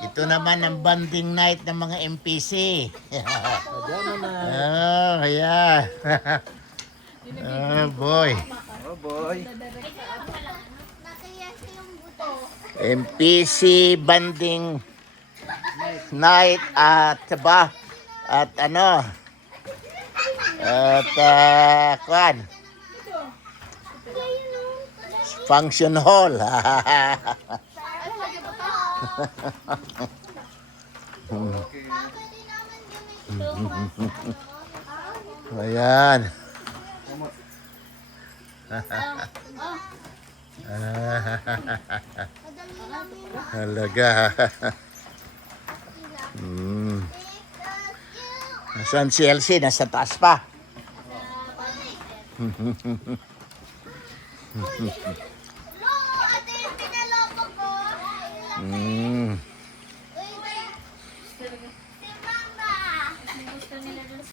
Ito naman ang banding night ng mga MPC. Pajama na. Oh, yeah. Oh, boy. Oh boy. MPC banding night at ano kwan function hall. Ayan. Halaga. Nasaan si Elsie? Nasa taas pa.